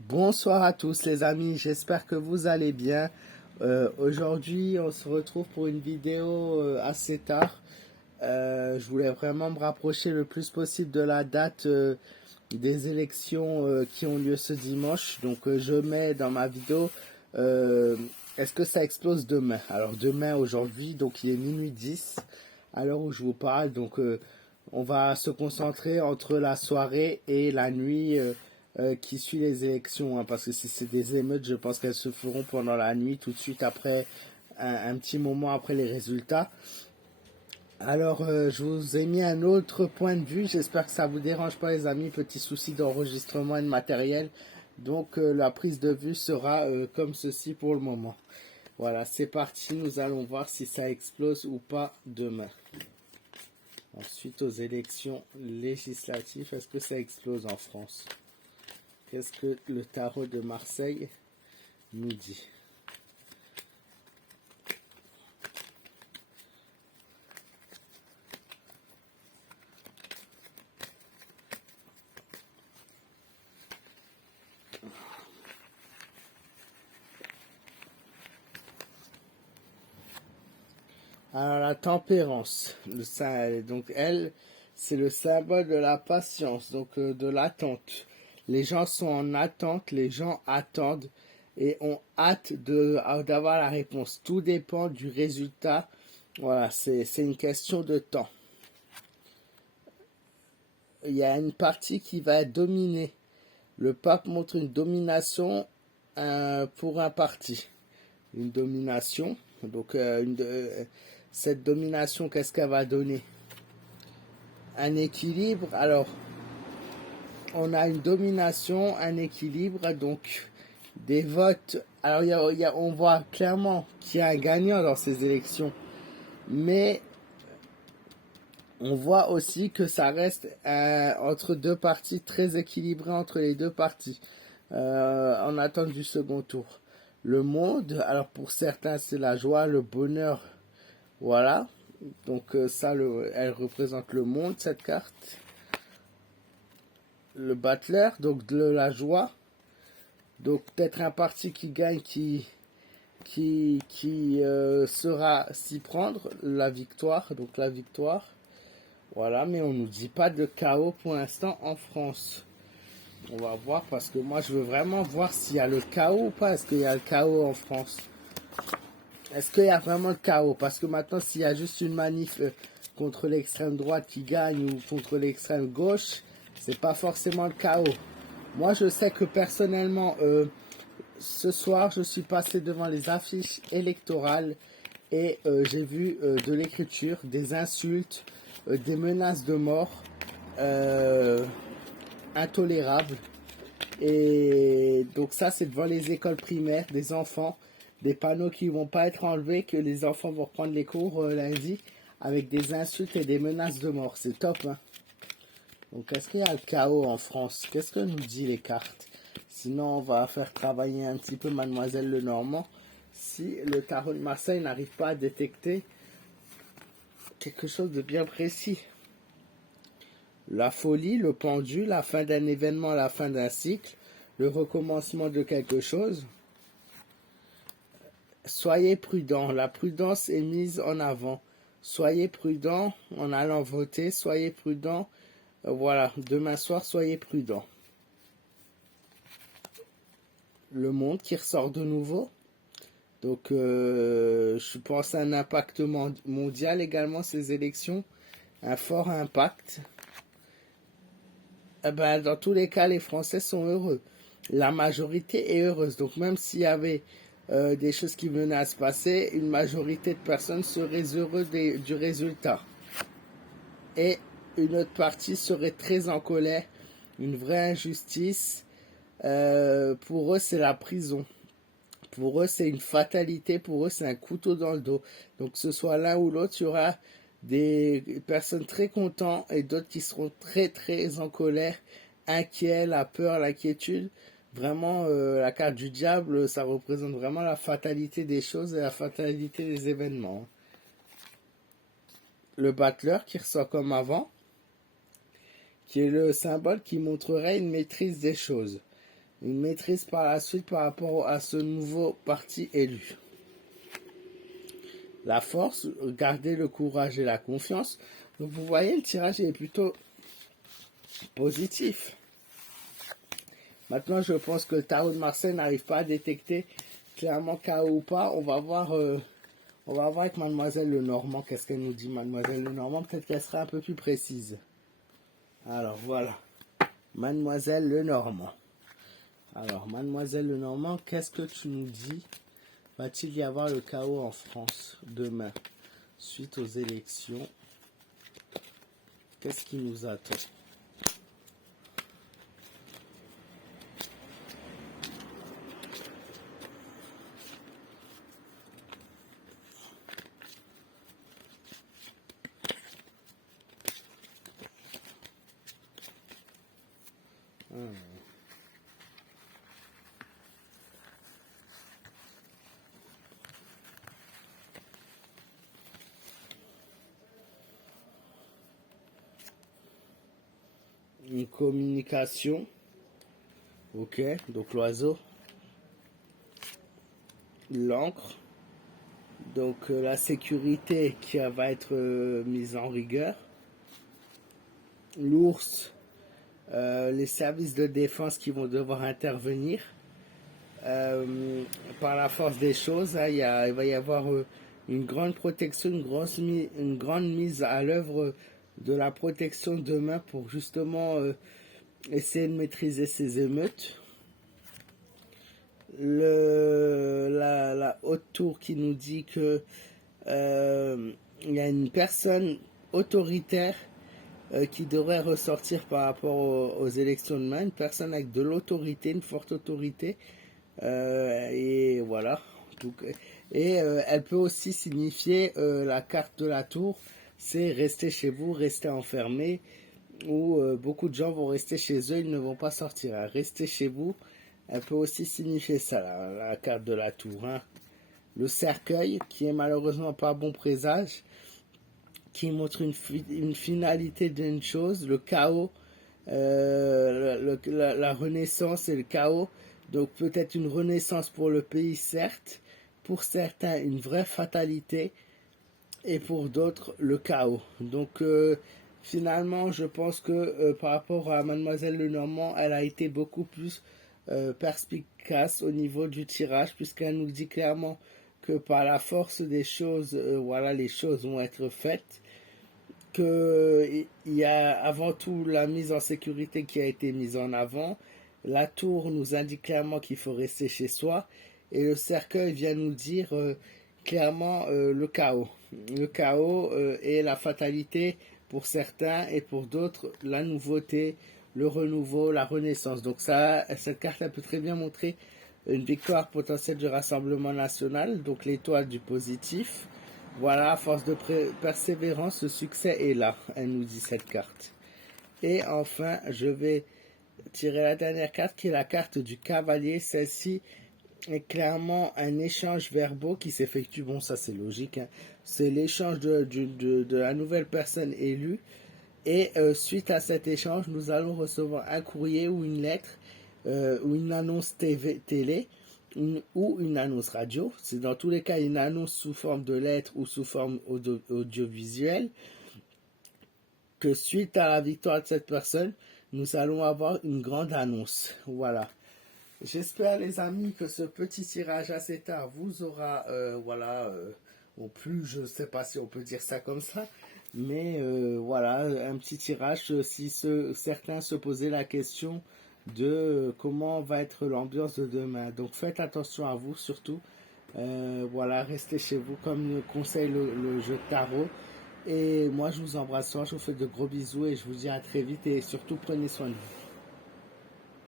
Bonsoir à tous les amis, j'espère que vous allez bien. Aujourd'hui, on se retrouve pour une vidéo assez tard. Je voulais vraiment me rapprocher le plus possible de la date des élections qui ont lieu ce dimanche. Donc je mets dans ma vidéo, euh, est-ce que ça explose demain? Alors demain, aujourd'hui, donc il est minuit 10 à l'heure où je vous parle. Donc on va se concentrer entre la soirée et la nuit qui suit les élections, hein, parce que si c'est des émeutes, je pense qu'elles se feront pendant la nuit, tout de suite après, un petit moment après les résultats. Alors, je vous ai mis un autre point de vue, j'espère que ça vous dérange pas les amis, petit souci d'enregistrement et de matériel, donc la prise de vue sera comme ceci pour le moment. Voilà, c'est parti, nous allons voir si ça explose ou pas demain. Ensuite, aux élections législatives, est-ce que ça explose en France? Qu'est-ce que le tarot de Marseille nous dit? Alors la tempérance, donc elle, c'est le symbole de la patience, donc de l'attente. Les gens sont en attente, les gens attendent et ont hâte d'avoir la réponse. Tout dépend du résultat. Voilà, c'est une question de temps. Il y a une partie qui va être dominée. Le pape montre une domination pour un parti. Une domination. Donc cette domination, qu'est-ce qu'elle va donner? Un équilibre. Alors, on a une domination, un équilibre, donc des votes. Alors, on voit clairement qu'il y a un gagnant dans ces élections, mais on voit aussi que ça reste entre deux partis très équilibrés entre les deux partis en attente du second tour. Le monde, alors pour certains c'est la joie, le bonheur, voilà. Donc elle représente le monde cette carte. Le battleur, donc de la joie. Donc peut-être un parti qui gagne qui sera s'y prendre la victoire, donc la victoire. Voilà, mais on nous dit pas de chaos pour l'instant en France. On va voir parce que moi je veux vraiment voir s'il y a le chaos ou pas. Est-ce qu'il y a le chaos en France? Est-ce qu'il y a vraiment le chaos? Parce que maintenant s'il y a juste une manif contre l'extrême droite qui gagne ou contre l'extrême gauche, c'est pas forcément le chaos. Moi je sais que personnellement, ce soir je suis passé devant les affiches électorales et j'ai vu de l'écriture, des insultes, des menaces de mort intolérables. Et donc ça, c'est devant les écoles primaires des enfants, des panneaux qui vont pas être enlevés, que les enfants vont reprendre les cours lundi, avec des insultes et des menaces de mort. C'est top, hein. Donc est-ce qu'il y a le chaos en France? Qu'est-ce que nous dit les cartes? Sinon, on va faire travailler un petit peu Mademoiselle Lenormand si le tarot de Marseille n'arrive pas à détecter quelque chose de bien précis. La folie, le pendu, la fin d'un événement, la fin d'un cycle, le recommencement de quelque chose. Soyez prudents, la prudence est mise en avant. Soyez prudents en allant voter, soyez prudents. Voilà, demain soir, soyez prudents. Le monde qui ressort de nouveau. Donc, je pense à un impact mondial également, ces élections. Un fort impact. Eh ben, dans tous les cas, les Français sont heureux. La majorité est heureuse. Donc, même s'il y avait des choses qui venaient à se passer, une majorité de personnes seraient heureuses du résultat. Et une autre partie serait très en colère. Une vraie injustice. Pour eux, c'est la prison. Pour eux, c'est une fatalité. Pour eux, c'est un couteau dans le dos. Donc, que ce soit l'un ou l'autre, il y aura des personnes très contentes et d'autres qui seront très, très en colère, inquiets, la peur, l'inquiétude. Vraiment, la carte du diable, ça représente vraiment la fatalité des choses et la fatalité des événements. Le battleur qui ressort comme avant, qui est le symbole qui montrerait une maîtrise des choses. une maîtrise par la suite par rapport à ce nouveau parti élu. La force, garder le courage et la confiance. Donc vous voyez, le tirage est plutôt positif. Maintenant, je pense que le tarot de Marseille n'arrive pas à détecter clairement KO ou pas. On va voir avec Mademoiselle Lenormand. Qu'est-ce qu'elle nous dit, Mademoiselle Lenormand? Peut-être qu'elle sera un peu plus précise. Alors, voilà. Mademoiselle Lenormand. Alors, Mademoiselle Lenormand, qu'est-ce que tu nous dis? Va-t-il y avoir le chaos en France demain, suite aux élections? Qu'est-ce qui nous attend? Une communication. Ok, donc l'oiseau. L'encre. Donc la sécurité qui va être mise en rigueur. L'ours. Les services de défense qui vont devoir intervenir. Par la force des choses, hein, il va y avoir une grande protection, une grande mise à l'œuvre de la protection demain pour justement essayer de maîtriser ces émeutes. La haute tour qui nous dit que il y a une personne autoritaire qui devrait ressortir par rapport aux élections de demain, une personne avec de l'autorité, une forte autorité. Et voilà. Donc, elle peut aussi signifier la carte de la tour, c'est rester chez vous, rester enfermé, ou beaucoup de gens vont rester chez eux, ils ne vont pas sortir. Rester chez vous, elle peut aussi signifier ça, la carte de la tour. Hein. Le cercueil, qui est malheureusement pas bon présage, qui montre une finalité d'une chose, le chaos, la renaissance et le chaos. Donc peut-être une renaissance pour le pays, certes, pour certains une vraie fatalité, et pour d'autres le chaos. Donc finalement, je pense que par rapport à Mademoiselle Lenormand, elle a été beaucoup plus perspicace au niveau du tirage, puisqu'elle nous dit clairement que par la force des choses, voilà, les choses vont être faites, qu'il y a avant tout la mise en sécurité qui a été mise en avant. La tour nous indique clairement qu'il faut rester chez soi. Et le cercueil vient nous dire clairement le chaos. Le chaos et la fatalité pour certains et pour d'autres, la nouveauté, le renouveau, la renaissance. Donc ça, cette carte, elle peut très bien montrer une victoire potentielle du Rassemblement national, donc l'étoile du positif. Voilà, à force de persévérance, ce succès est là, elle nous dit cette carte. Et enfin, je vais tirer la dernière carte qui est la carte du cavalier. Celle-ci est clairement un échange verbaux qui s'effectue. Bon, ça c'est logique. Hein. C'est l'échange de la nouvelle personne élue. Et suite à cet échange, nous allons recevoir un courrier ou une lettre ou une annonce télé ou une annonce radio. C'est dans tous les cas une annonce sous forme de lettre ou sous forme audiovisuelle. Que suite à la victoire de cette personne, nous allons avoir une grande annonce. Voilà. J'espère les amis que ce petit tirage assez tard vous aura, au plus, je ne sais pas si on peut dire ça comme ça, mais voilà, un petit tirage si certains se posaient la question de comment va être l'ambiance de demain. Donc faites attention à vous surtout. Voilà, restez chez vous comme conseille le jeu de tarot. Et moi je vous embrasse, je vous fais de gros bisous et je vous dis à très vite et surtout prenez soin de vous.